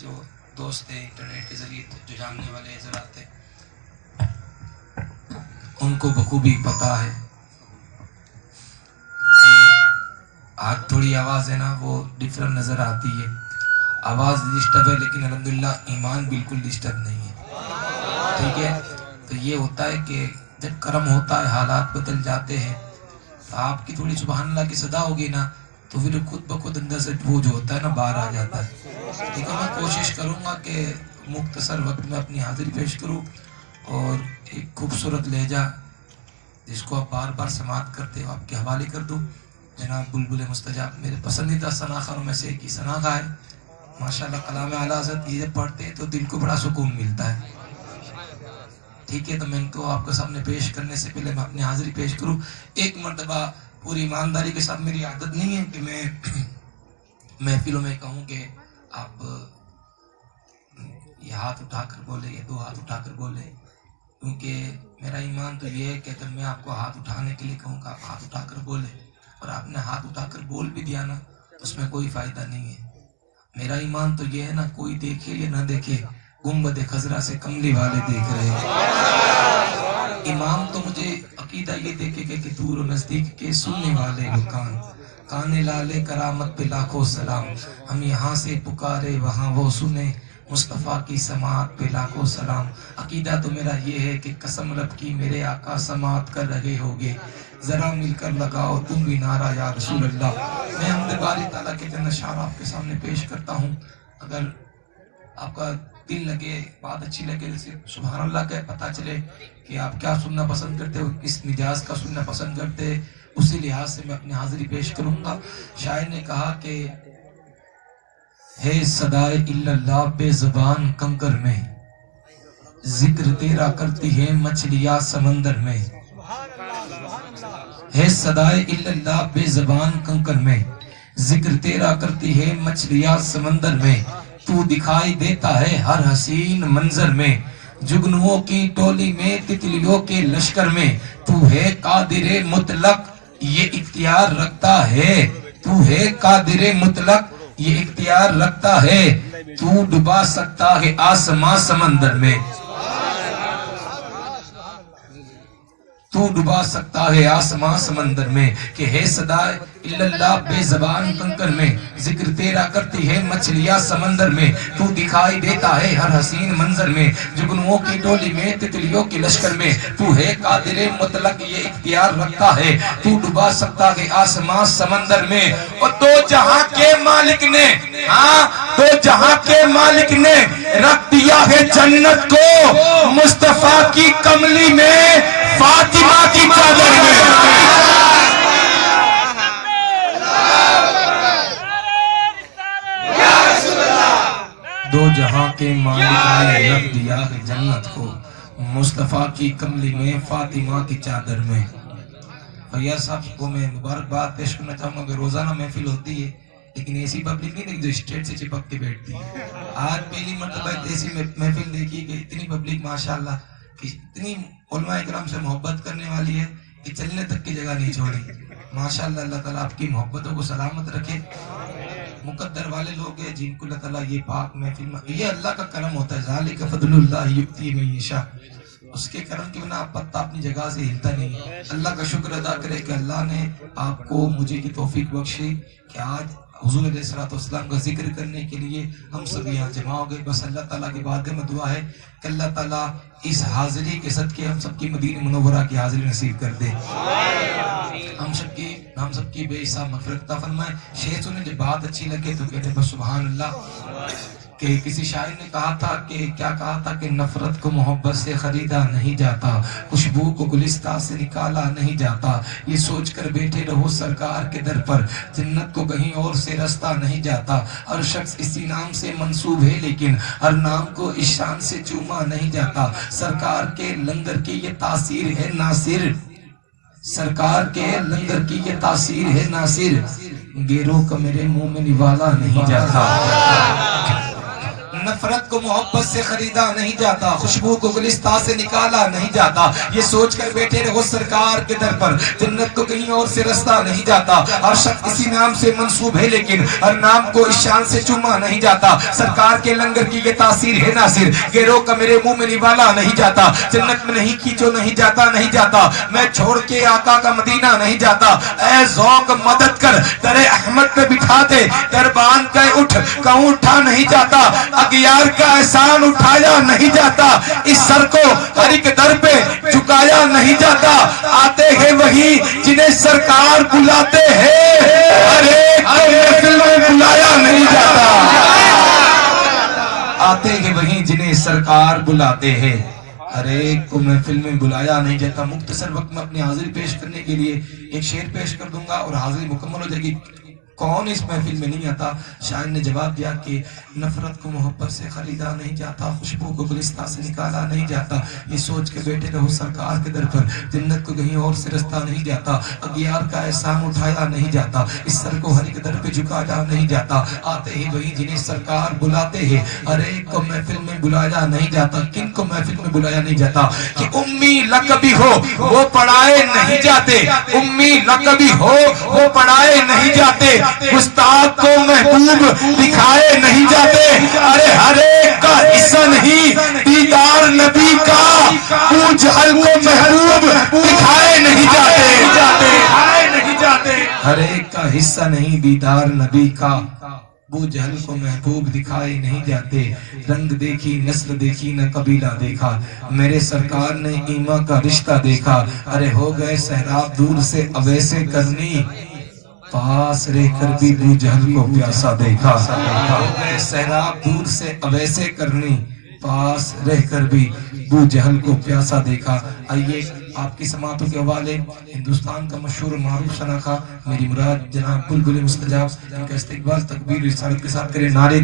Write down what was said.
جو دوست ہیں انٹرنیٹ کے ذریعے جو جاننے والے حضرات ہیں ان کو بخوبی پتہ ہے کہ آج تھوڑی آواز ہے نا وہ ڈفرنٹ نظر آتی ہے، آواز ڈسٹرب ہے لیکن الحمدللہ ایمان بالکل ڈسٹرب نہیں ہے، ٹھیک ہے۔ تو یہ ہوتا ہے کہ جب کرم ہوتا ہے حالات بدل جاتے ہیں، تو آپ کی تھوڑی سبحان اللہ کی صدا ہوگی نا تو پھر خود بخود اندر سے وہ جو ہوتا ہے نا باہر آ جاتا ہے، ٹھیک ہے۔ میں کوشش کروں گا کہ مختصر وقت میں اپنی حاضری پیش کروں اور ایک خوبصورت لہجہ جس کو آپ بار بار سماعت کرتے ہو آپ کے حوالے کر دوں۔ جناب بلبل مستجاب میرے پسندیدہ ثناخوانوں میں سے ایک ہی ثناخواہ ہے، ماشاءاللہ کلام اعلیٰ حضرت یہ جب پڑھتے ہیں تو دل کو بڑا سکون ملتا ہے، ٹھیک ہے۔ تو میں ان کو آپ کے سامنے پیش کرنے سے پہلے میں اپنی حاضری پیش کروں۔ ایک مرتبہ پوری ایمانداری کے ساتھ، میری عادت نہیں ہے کہ میں محفلوں میں کہوں کہ آپ یہ ہاتھ اٹھا کر بولے یا دو ہاتھ اٹھا کر بولے، کیونکہ میرا ایمان تو یہ ہے کہ اگر میں آپ کو ہاتھ اٹھانے کے لیے کہوں کہ آپ ہاتھ اٹھا کر بولے اور آپ نے ہاتھ اٹھا کر بول بھی دیا نا اس میں کوئی فائدہ نہیں ہے۔ میرا ایمان تو یہ ہے نا، کوئی دیکھے یا نہ دیکھے گنبد خضرا سے کملی والے دیکھ رہے ہیں۔ امام تو مجھے عقیدہ یہ دیکھے کہ دور و نزدیک کے سننے والے وہ کان لالے کرامت پہ لاکھوں سلام، ہم یہاں سے پکارے وہاں وہ سنے، مصطفیٰ کی سماعت پہ لاکھوں سلام۔ عقیدہ تو میرا یہ ہے کہ قسم رب کی میرے آقا سماعت کر رہے ہوگے، ذرا مل کر لگاؤ تم بھی نعرہ یا رسول اللہ۔ میں حمد باری تعالیٰ کے چند اشعار آپ کے سامنے پیش کرتا ہوں، اگر آپ کا دل لگے بات اچھی لگے جیسے سبحان اللہ کا پتہ چلے کہ آپ کیا سننا پسند کرتے ہو، کس مزاج کا سننا پسند کرتے، اسی لحاظ سے میں اپنی حاضری پیش کروں گا۔ شاعر نے کہا کہ ہے صدائے الا اللہ بے زبان کنکر میں، ذکر تیرا کرتی ہے مچھلیاں سمندر میں، ہے صدائے الا اللہ بے زبان کنکر میں، ذکر تیرا کرتی ہے مچھلیاں سمندر میں، تو دکھائی دیتا ہے ہر حسین منظر میں، جگنوؤں کی ٹولی میں تتلیوں کے لشکر میں، تو ہے قادر مطلق یہ اختیار رکھتا ہے، تو ہے قادر مطلق یہ اختیار رکھتا ہے، تو ڈبا سکتا ہے آسمان سمندر میں، تو ڈبا سکتا ہے آسمان سمندر میں، کہ ہے صدائے الا اللہ بے زبان کنکر میں، ذکر تیرا کرتی ہے مچھلیاں سمندر میں، تو دکھائی دیتا ہے ہر حسین منظر میں، جگنوؤں کی ٹولی میں تتلیوں کے لشکر میں، تو ہے قادر مطلق یہ اختیار رکھتا ہے، تو ڈبا سکتا ہے آسمان سمندر میں۔ اور دو جہاں کے مالک نے، دو جہاں کے مالک نے رکھ دیا ہے جنت کو مصطفیٰ کی کملی میں، فاطمہ کی چادر میں۔ دو جہاں کے مالک نے رکھ دیا ہے جنت کو مصطفیٰ کی کملی میں، فاطمہ کی چادر میں۔ فیاض صاحب کو میں مبارکباد پیش کرنا چاہوں گا کہ روزانہ محفل ہوتی ہے لیکن ایسی پبلک نہیں دیکھی جو اسٹیٹ سے چپک کے بیٹھتی ہے۔ آج پہلی مرتبہ ایسی محفل دیکھی کہ اتنی پبلک ماشاءاللہ کہ اتنی علماء اکرام سے محبت کرنے والی ہے کہ چلنے تک کی جگہ نہیں چھوڑی۔ ماشاءاللہ اللہ تعالیٰ آپ کی محبتوں کو سلامت رکھے۔ مقدر والے لوگ ہیں جن کو اللہ تعالیٰ یہ پاک محفل میں، یہ اللہ کا کرم ہوتا ہے، ذالک فضل اللہ یؤتی من یشاء، اس کے کرم کی بنا پتہ اپنی جگہ سے ہلتا نہیں۔ اللہ کا شکر ادا کرے کہ اللہ نے آپ کو مجھے کی توفیق بخشی کہ آج حضور علیہ السلام کا ذکر کرنے کے لیے ہم سب یہاں جمع ہو گئے۔ بس اللہ تعالیٰ کی بارگاہ میں دعا ہے کہ اللہ تعالیٰ اس حاضری کے صدقے ہم سب کی مدینہ منورہ کی حاضری نصیب کر دے، ہم سب کی بے حساب مغفرت عطا فرمائے۔ شعر سنیں جب بات اچھی لگے تو کہتے بس سبحان اللہ۔ کہ کسی شاعر نے کہا تھا کہ کیا کہا تھا کہ نفرت کو محبت سے خریدا نہیں جاتا، خوشبو کو گلستہ سے نکالا نہیں جاتا، یہ سوچ کر بیٹھے رہو سرکار کے در پر جنت کو کہیں اور سے رستہ نہیں جاتا، ہر شخص اسی نام سے منسوب ہے لیکن ہر نام کو اس شان سے چوما نہیں جاتا، سرکار کے لنگر کی یہ تاثیر ہے ناصر، سرکار کے لنگر کی یہ تاثیر ہے ناصر، گیروں کا میرے منہ میں نوالا نہیں جاتا، نفرت کو کو محبت سے خریدا نہیں جاتا، خوشبو کو گلستہ سے نکالا نہیں جاتا. یہ سوچ کر بیٹھے رہو سرکار کے در پر، جنت کو کہیں اور سے رستہ نہیں جاتا. ہر شخص اسی نام سے منسوب ہے لیکن ہر نام کو اس شان سے چوما نہیں جاتا. سرکار کے لنگر کی یہ تاثیر ہے ناصر، گیروں کا میرے منہ میں نوالا نہیں جاتا. جنت میں نہیں کھینچو نہیں جاتا نہیں جاتا، میں چھوڑ کے آقا کا مدینہ نہیں جاتا. اے ذوق مدد کر در احمد پہ بٹھا دے، دربان کا اٹھ کہوں اٹھا نہیں جاتا. اغیار کا احسان اٹھایا نہیں جاتا، اس سر کو ہر ایک در پہ جھکایا نہیں جاتا. آتے ہیں وہی جنہیں سرکار بلاتے ہیں، ہر ایک کو محفل میں بلایا نہیں جاتا. آتے ہیں وہی جنہیں سرکار بلاتے ہیں، ہر ایک کو محفل میں بلایا نہیں جاتا. مختصر وقت میں اپنی حاضری پیش کرنے کے لیے ایک شعر پیش کر دوں گا اور حاضری مکمل ہو جائے گی. کون اس محفل میں نہیں آتا؟ شاعر نے جواب دیا کہ نفرت کو محبت سے خریدا نہیں جاتا، خوشبو کو گلستہ سے نکالا نہیں جاتا. یہ سوچ کے بیٹھے رہو سرکار کے در پر، جنت کو کہیں اور سے رستہ نہیں جاتا. اغیار کا احسان اٹھایا نہیں جاتا، اس سر کو ہر ایک در پہ جھکایا نہیں جاتا. آتے ہی وہی جنہیں سرکار بلاتے ہیں، ہر ایک کو محفل میں بلایا نہیں جاتا. کن کو محفل میں بلایا نہیں جاتا؟ کہ امی لقبی ہو وہ پڑھائے نہیں جاتے، امی لقبی ہو وہ پڑھائے نہیں جاتے، گستاخ کو محبوب دکھائے نہیں جاتے. ارے ہر ایک کا حصہ نہیں دیدار نبی کا، ابو جہل کو محبوب دکھائے نہیں جاتے. ہر ایک کا حصہ نہیں دیدار نبی کا، ابو جہل کو محبوب دکھائے نہیں جاتے. رنگ دیکھی نسل دیکھی نہ قبیلہ دیکھا، میرے سرکار نے ایمان کا رشتہ دیکھا. ارے ہو گئے سہراب دور سے اویسے کرنی، پاس رہ کر بھی ابو جہل کو پیاسا دیکھا. ہو گئے سہراب دور سے اویسے کرنی، پاس رہ کر بھی ابو جہل کو پیاسا دیکھا. آئیے آپ کی سماعتوں کے حوالے ہندوستان کا مشہور و معروف شناخہ میری مراد جناب بلبل مستجاب، ان کا استقبال تکبیر رسالت کے ساتھ کرے. نعرے